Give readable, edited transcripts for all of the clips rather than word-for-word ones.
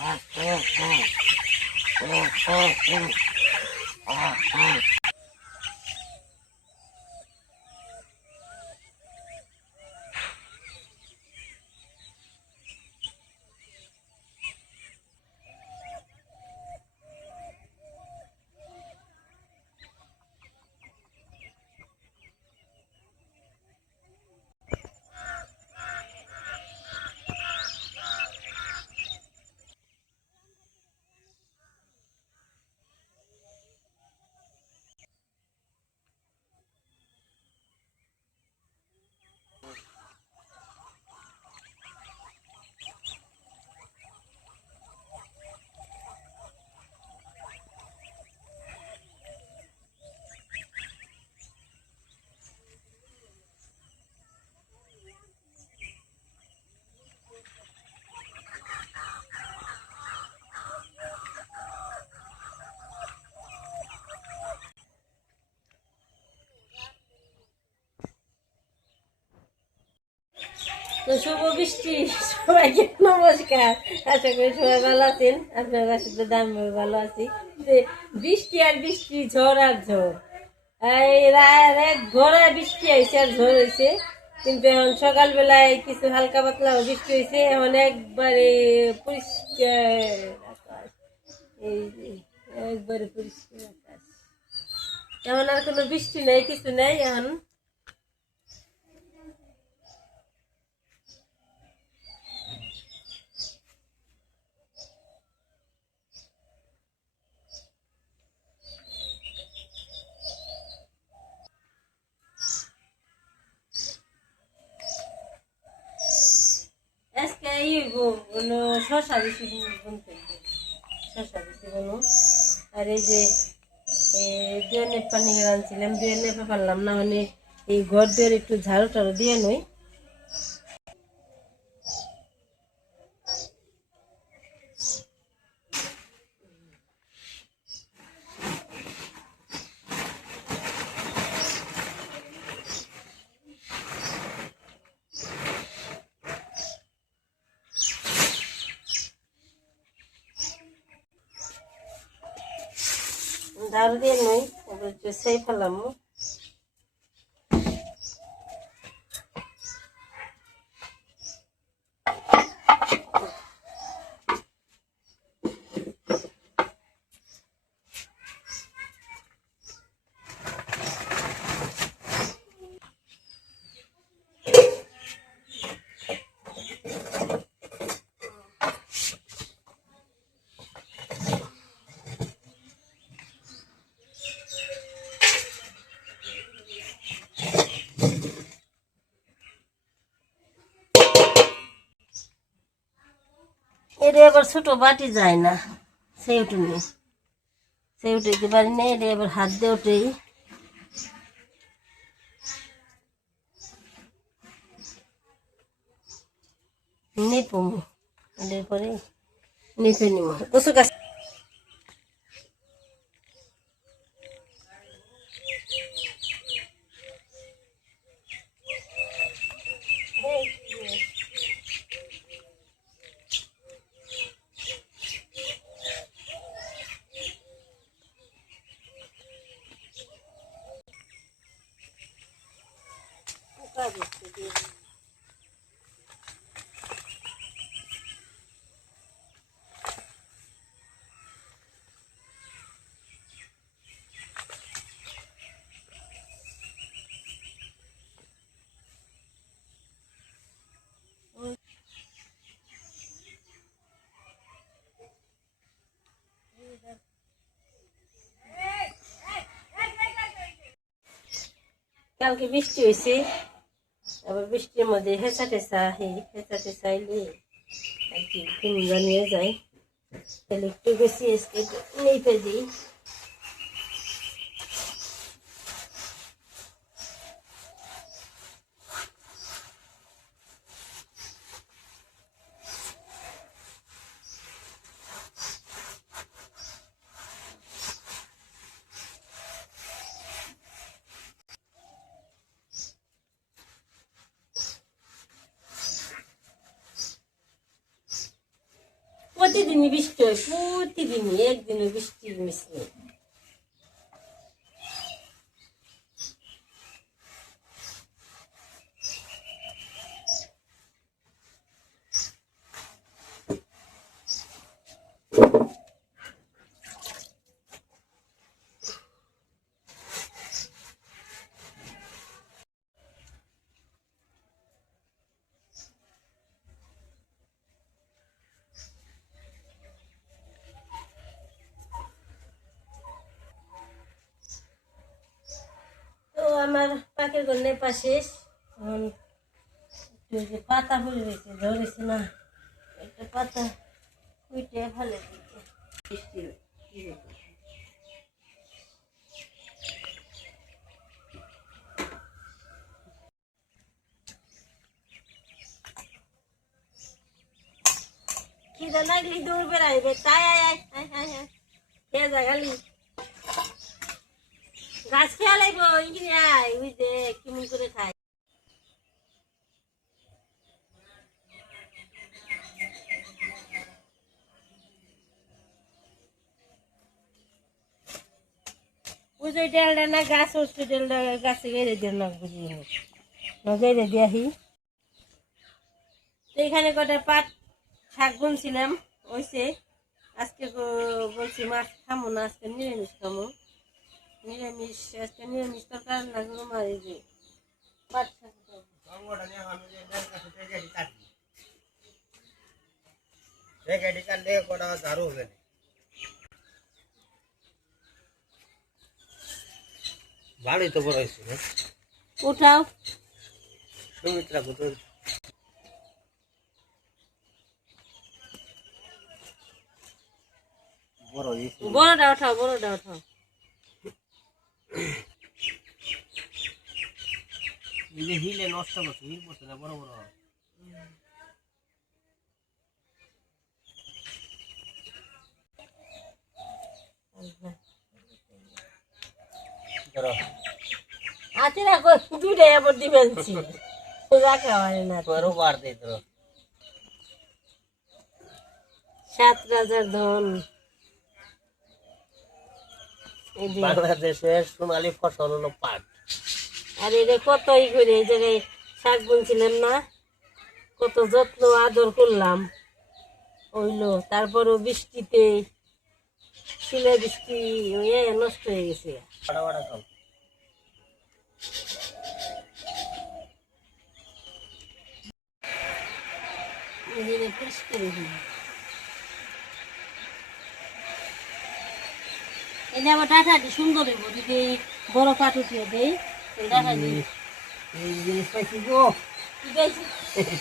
তো শুভ বৃষ্টি সবাইকে নমস্কার। আশা করি সবাই ভালো আছেন। আপনার কাছে তো দাম ভালো আছি। বৃষ্টি আর বৃষ্টি, ঝড় আর ঝড়। এই রাত ভোরে বৃষ্টি হয়েছে আর ঝড় হয়েছে, কিন্তু এখন সকালবেলায় কিছু হালকা পাতলা বৃষ্টি হয়েছে। এখন একবারে পরিষ্কার আকাশ, এই একবারে পরিষ্কার আকাশ। এখন আর কোনো বৃষ্টি নেই, কিছু নেই এখন। আজকে শশা বেশি বুনতে, শশা বেশি বুনো। আর এই যে দুয়ের পানি আনছিলাম, দুয়ের নেপে পারলাম না, মানে এই ঘর দুয়ের একটু ঝাড়ু টাড়ু দিয়ে নই। ঝাড়ু দিয়ে নই, একটু সেই ফেলাম। এটা এবার ছোট বাটি যায় না, সেই উঠে নেই, সেই উঠে পারি না। এটা এবার হাত দিয়ে উঠেই নেপো, এটার পরে নেপে নিব কচু গাছ। কালকে বৃষ্টি হয়েছে, আবার বৃষ্টির মধ্যে হেঁচা টেঁচা, হেঁচা টেঁচাইলে আর কি কুমড়া নিয়ে যায়, তাহলে একটু বেশি নেপে দিই। প্রতিদিনই বৃষ্টি হয়, প্রতিদিনই, একদিনও বৃষ্টির মিস নেই। তো আমার পাখির ঘরের পাশে এখন এই যে পাতা পড়ে রয়েছে, ধরেছে না, একটা পাতা উইটে ফেলে দিচ্ছে বৃষ্টি খিদে লাগলি দৌড় বেড়াইবে, তাই আয় আয় আয় আয় আয় খেয়ে যা খালি গাছ খেয়া লাগবো, ইংরে আয় ওই যে কেমন করে খায়। ওই যে ডেলটা না গাছ উঠছে, ডেলটা গাছে গেড়ে দিয়ে না বুঝি না গেড়ে দিয়াহি। তো এখানে কটা পাট শাক বুনছিলাম, ওইসে আজকে বলছি মাছ খামো না, আজকে নিরামিষ খামো, নিরামিষ আজকে নিরামিষ তরকারি না গরু মারি যে পাট শাক ভালোই তো বড় হয়েছে। উঠাও সুমিত্রা কত বড় হয়েছে। বড়টা উঠাও, বড়টা উঠাও। এই যে হিলে নষ্ট করছে, হিল করছে না, বড় বড় ধরো আচ্ছা রাখো, দুইটাই আবার দিবেন রাখা হয় না। তোরও বার দে ধরো। 7 রাজার ধন, এই যে বাংলাদেশের সোনালী ফসল হলো পাট। আর এটা কত ই করে এই জায়গায় শাক বুনছিলাম না, কত যত্ন আদর করলাম, হইলো তারপরও বৃষ্টিতে শিলা বৃষ্টি হয়ে নষ্ট হয়ে গেছে। বড় বড় সব এদিকে পরিষ্কার হয়ে গেছে। এই যে আমার ডাটাটি সুন্দর হইব, যদি বড় পাট উঠিয়ে দেয় এই ডাটাটি। এই জিনিস পাইছি গো, কি পেয়েছি?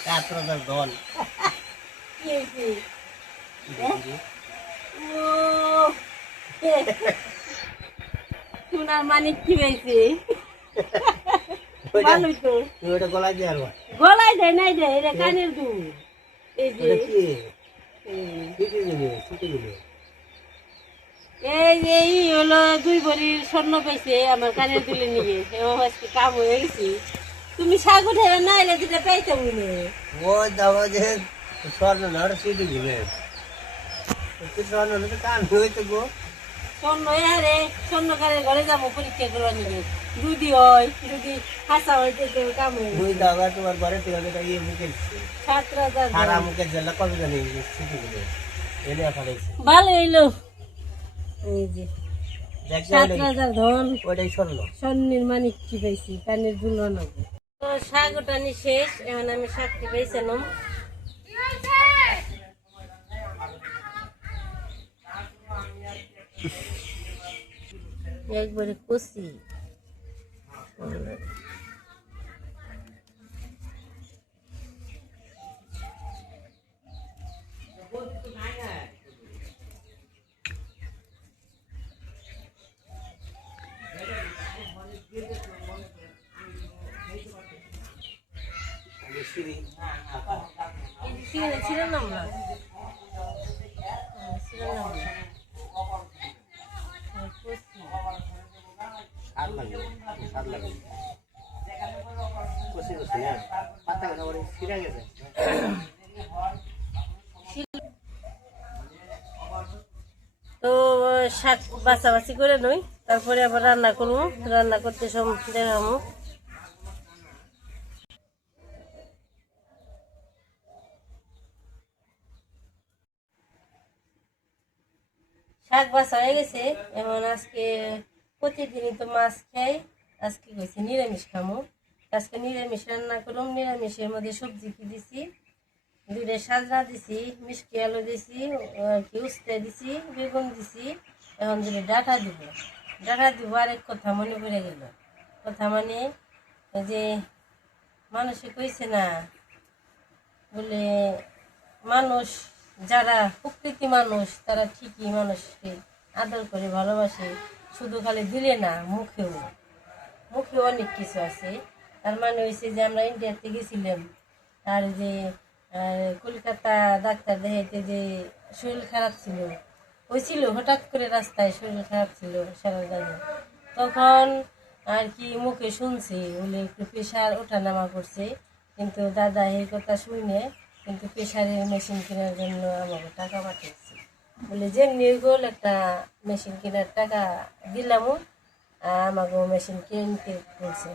7 রাজার দল। কি হয়েছে? ও সোনার মানিক কি পেয়েছে? ভালোই তো, তুই ওটা গলায় দিয়ে আর গলায় দেয় নাই দেয়, এটা কানের দুল। এই যে কি এই শিখে দিবে, শিখে দিবে। এই যে এই হলো 2 ভরির স্বর্ণ পাইছে আমার কানের দুলে নিয়ে, আজকে কাম হয়ে গেছে। তুমি শাক উঠে না এলে দুটা পাইতে মনে ওই দাও যে স্বর্ণ ধর শিখে দিবে। স্বর্ণ তো কান হইতে গো। স্বর্ণ আরে স্বর্ণকারের ঘরে যাবো পরীক্ষা করে নিবে, যদি হয় যদি হাসা হইতে তো কাম হয়ে ওই গেছে। দাও তোমার ঘরে থেকে ইয়ে মুখে 7 রাজার সারা ধন। মুখে জেলা কবে জানি শিখে দিবে। এনে ফালাইছে ভালো হইলো, এই যে দেখ 7 রাজার ধন, ওইটাই স্বর্ণ। স্বর্ণের মানিক কি পাইছি, কানের দুল নেব। তো শাক ওটানি শেষ, এখন আমি শাকটি পাইছে নাম। একবারে কষি ছিল না আমরা ছিল না কষি স্বাদ লাগে, স্বাদ লাগে। কষি কষি না পাতা কথা বলে ছিঁড়ে গেছে। তো শাক বাছাবাছি করে নই, তারপরে আবার রান্না করবো, রান্না করতে দেখাবো। শাক বাছা হয়ে গেছে। এখন আজকে প্রতিদিনই তো মাছ খাই, আজকে হয়েছে নিরামিষ খামো। আজকে নিরামিষ রান্না করুম। নিরামিষের মধ্যে সবজি কি দিছি, দুইটা সাজনা দিছি, মিষ্টি আলু দিছি, আর কি উস্তে দিছি, বেগুন দিছি। এখন যদি ডাঁটা দিব, ডাঁটা দিব। আরেক কথা মনে পড়ে গেল, কথা মানে এই যে মানুষে কইছে না, বলে মানুষ যারা প্রকৃতি মানুষ তারা ঠিকই মানুষকে আদর করে ভালোবাসে, শুধু খালি দিলে না, মুখেও মুখেও অনেক কিছু আছে। তার মানে হয়েছে যে আমরা ইন্ডিয়াতে গেছিলাম, আর যে কলকাতা ডাক্তার দেখাইতে যে শরীর খারাপ ছিল, হয়েছিল হঠাৎ করে রাস্তায় শরীর খারাপ ছিল সারা দাদা, তখন আর কি মুখে শুনছি বলে একটু প্রেশার ওঠানামা করছে। কিন্তু দাদা এই কথা শুনে কিন্তু প্রেশারের মেশিন কেনার জন্য আমাকে টাকা পাঠিয়েছে, বলে যে নির্গোল একটা মেশিন কেনার টাকা দিলামও, আমাকে মেশিন কিনতে বলছে।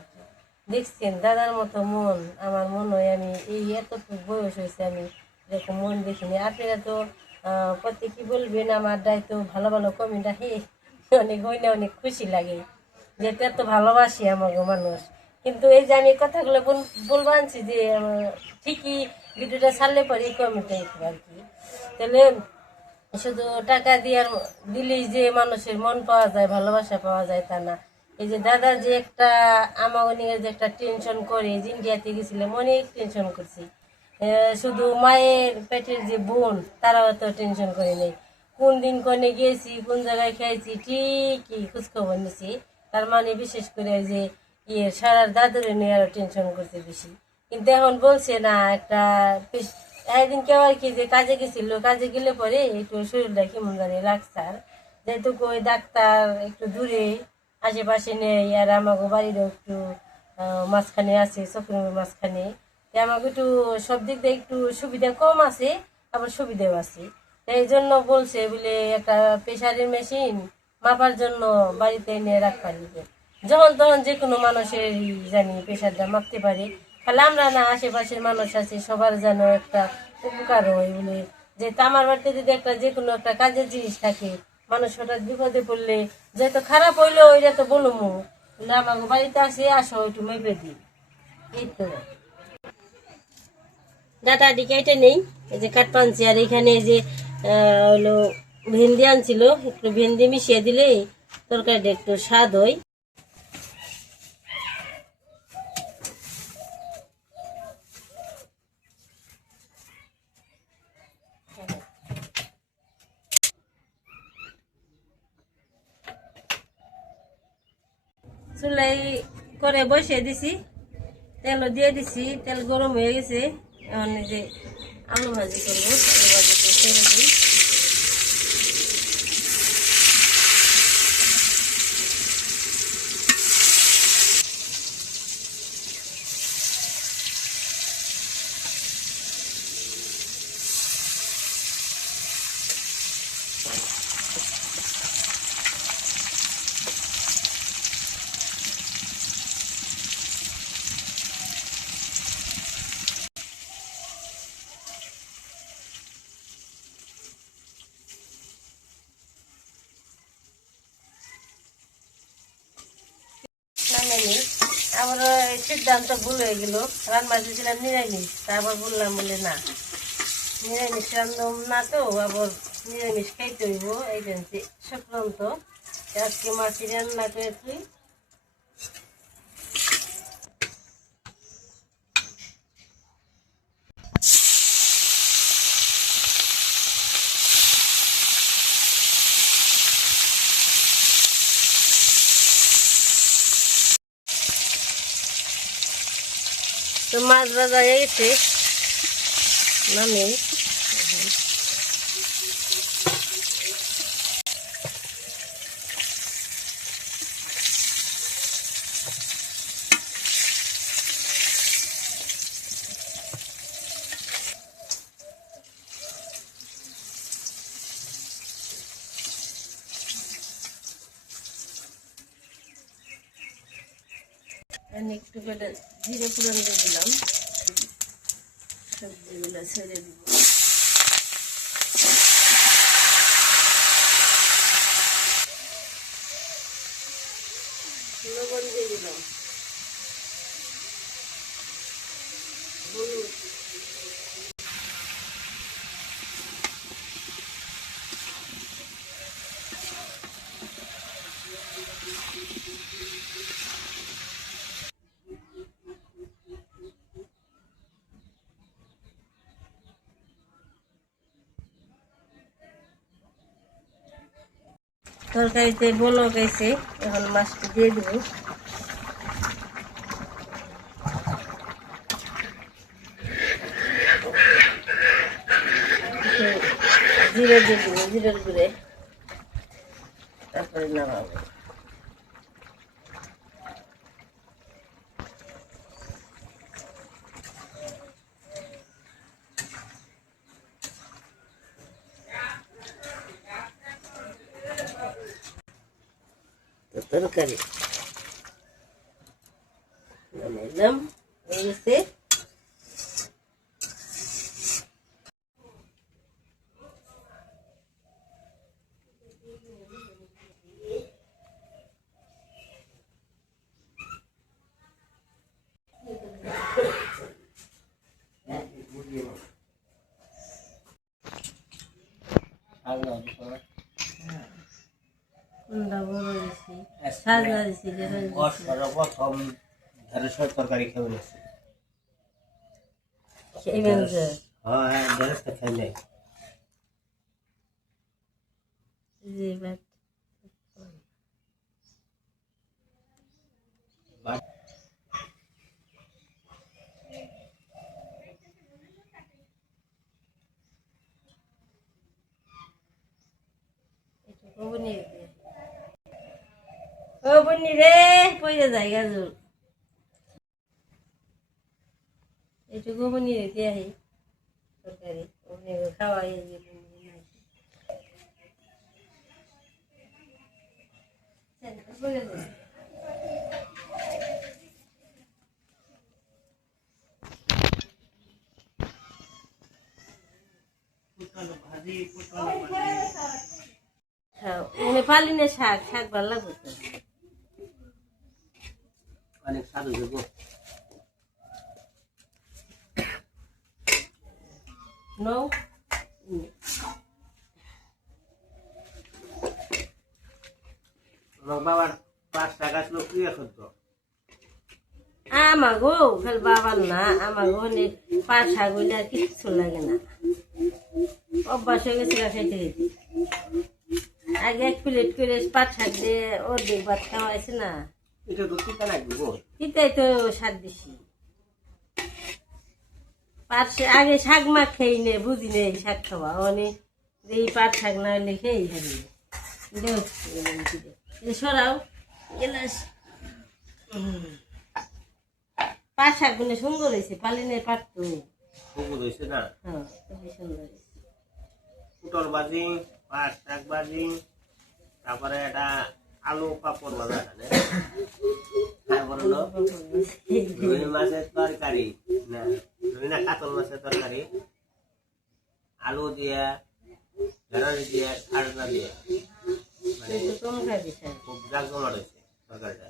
দেখছেন দাদার মতো মন, আমার মন হয় আমি এই এতটুকু বয়স হয়েছে আমি এরকম মন দেখিনি। আপনারা তো প্রত্যেকে বলবেন আমার দায়িত্ব ভালো ভালো কমেন্ট হে অনেক হইলে অনেক খুশি লাগে, যেহেতু এত ভালোবাসি আমাকে মানুষ। কিন্তু এই যে আমি কথাগুলো বলবো আনছি যে ঠিকই ভিডিওটা ছাড়লে পরে কমেন্টে আর কি, তাহলে শুধু টাকা দিলেই যে মানুষের মন পাওয়া যায়, ভালোবাসা পাওয়া যায় তা না। এই যে দাদা যে একটা আমাকে নিয়ে যে একটা টেনশন করে, যে ইন্ডিয়াতে গেছিলাম অনেক টেনশন করছি। শুধু মায়ের পেটের যে বোন তারাও তো টেনশন করে নেই, কোন দিন কোনে গিয়েছি, কোন জায়গায় খেয়েছি, ঠিকই খোঁজখবর নিছি। তার মানে বিশেষ করে যে সারার দাদুরে নিয়ে আরো টেনশন করতে বেশি। কিন্তু এখন বলছে না একটা একদিন কেউ আর কি যে কাজে গেছিল, কাজে গেলে পরে একটু শরীরটা কেমন জানি লাগছে, আর যেহেতু ওই ডাক্তার একটু দূরে আশেপাশে নেই, আর আমাকে বাড়িরও একটু মাঝখানে আছে, চক্রের মাঝখানে, আমাকে একটু সব দিক দিয়ে একটু সুবিধা কম আছে, আবার সুবিধাও আছে। এই জন্য বলছে বলে একটা প্রেশারের মেশিন মাপার জন্য বাড়িতে এনে রাখবার দিবে, যখন তখন যে কোনো মানুষের জানি প্রেশারটা মাপতে পারে। খালি আমরা না, আশেপাশের মানুষ আছে সবার যেন একটা উপকার হয় বলে, যে আমার বাড়িতে যদি একটা যে কোনো একটা কাজের জিনিস থাকে, মানুষ হঠাৎ বিপদে পড়লে যেহেতু খারাপ হইলো ওইটা তো বলবো, বলে আমাকে বাড়িতে আসে, আসো একটু মেপে দিই। এই তো ডাটা কেটে নেই, এই যে কাঠ পানছি। আর এখানে যে হলো ভেন্ডি আনছিল, একটু ভেন্ডি মিশিয়ে দিলে তরকারিটা একটু স্বাদ হয়। চুলাই করে বসিয়ে দিছি, তেলও দিয়ে দিছি, তেল গরম হয়ে গেছে। এখন এই যে আলু ভাজি করবো, আলু ভাজি তেল দিই। নামাইনি, আবার সিদ্ধান্ত ভুল হয়ে গেল, রান্না দিয়েছিলাম নিরামিষ, তারপর বললাম বলে না নিরামিষ রান্ধব না, তো আবার নিরামিষ খাইতে হইব, এই জন্য সংক্রান্ত আজকে মাছি রান্না করে তুই। তো মাছ ভাজা হয়ে গেছে, নামিয়ে আমি একটু করে জিরে ফোড়ন দিয়ে দিলাম, সবজিগুলো ছেড়ে দিব। লবণ দিয়ে দিলাম, হলুদ, তরকারিতে বলক গেছে, এখন মাছটা দিয়ে দেব। জিরে দিয়ে দেবো, জিরের গুঁড়ে, তারপরে নামাবো। তরকারি নামাইলাম, হয়ে গেছে। সর্বপ্রথম ঢেঁড়সের তরকারি খেয়ে নিয়েছি। হ্যাঁ, ঢেঁড়সটা খাইলে ও বন্নি রে, পয়সা জায়গা জোর এইটুকু বনি রেখে আহি তরকারি খাওয়াই। পালিনে শাক, শাক ভালো লাগবে, অনেক স্বাদ হয়ে যাবো। নো বাবার 5 টাকা ছিল কি এখন তো আমাগো খালি বাবার না, আমাগো পাঁচ শাক হইলে আর কিচ্ছু লাগে না, অভ্যাস হয়ে গেছে খাইতে খাইতে। আগে 1 প্লেট করে পাঁচ শাক দিয়ে অর্ধেক ভাত খাওয়া হয়েছে না, এটা তো তিতা লাগবে গো, তিতাই তো স্বাদ বেশি। পাট আগে শাক মাখ খেয়ে নে, বুঝি নেই শাক খাওয়া, অনেক এই পাট শাক না হলে খেয়েই খাবি। সরাও গেলাস, পাট শাক গুলো সুন্দর হয়েছে, পালিনের পাট তো সুন্দর হয়েছে না? হ্যাঁ, খুবই সুন্দর হয়েছে। পুটল ভাজি, পাট শাক ভাজি, তারপরে এটা আলু পাপড় ভাজা, তারপরে হলো রুই মাছের তরকারি, না রুই না কাতল মাছের তরকারি, আলু দিয়ে ঢেঁড়স দিয়ে খাড়না দিয়ে, মানে খুব জাকজমট হয়েছে তরকারিটা।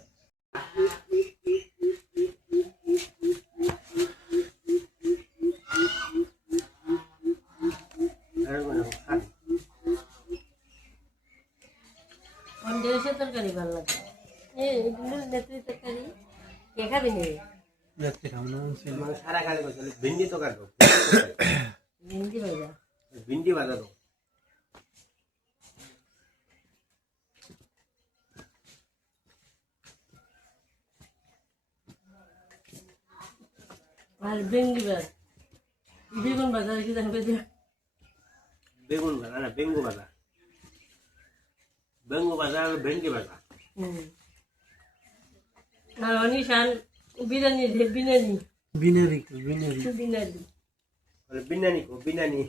তরকারি ভালো লাগে, তরকারি কে খাবি নি? সারা খালি ভিন্ডি তো কাটো, ভিন্ডি ভাজা, ভিন্ডি ভাজা তো আর ভেন্ডি ভাজা, বেগুন ভাজা কি জানবে? বেগুন ভাজা না, বেঙ্গু ভাজা, বেঙ্গু ভাজা আর ভেন্ডি ভাজা। আর অনিশান বিরিয়ানি, বিরিয়ানি বিনারি বিনারি বিরিয়ানি বিনানি কো বিনানি।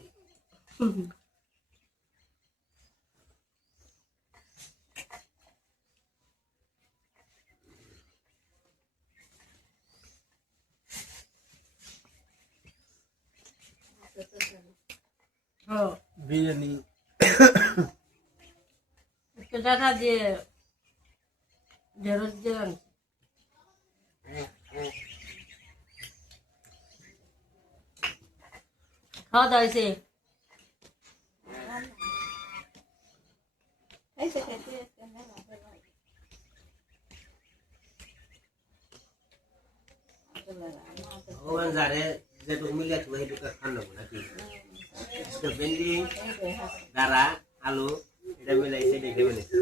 হ্যাঁ বিরিয়ানি একটু ডাটা দিয়ে ঢেঁড়স দিয়ে রান্না। খাওয়া দাওয়া হয়েছে? ওখানে যারে যেটুকু মিলিয়ে থাকবে সেটুকু খান নাকি ভেন্ডি দাঁড়া আলু এটা মিলাইছে দেখে মিলাইছে